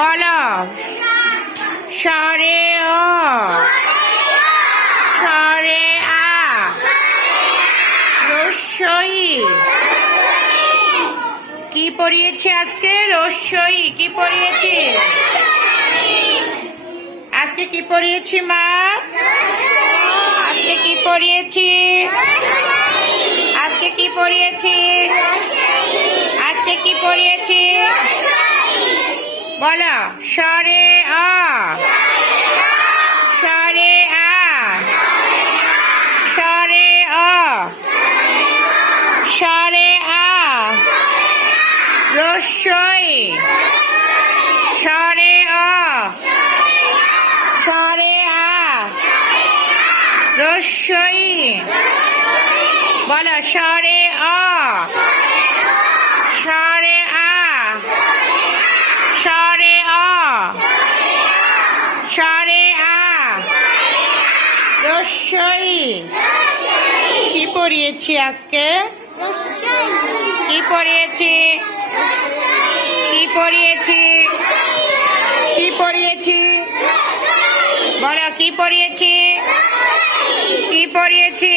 বলো সরে অ সরে আ রস্যই কি পড়িয়েছি আজকে? রস্যই কি পড়িয়েছি আজকে? কি পড়িয়েছি মা? আজকে কি পড়িয়েছি? আজকে কি পড়িয়েছি? আজকে কি পড়িয়েছি? বলো সরে অ সরে আ সরে অ সরে আ রস্যই সরে অ সরে আ রস্যই বলো সরে অ সরে আ সরে অ সরে আ রস্যই কি পড়িয়েছি আজকে? কি পড়িয়েছি? কি পড়িয়েছি? কি পড়িয়েছি? বলো কি পড়িয়েছি? কি পড়িয়েছি?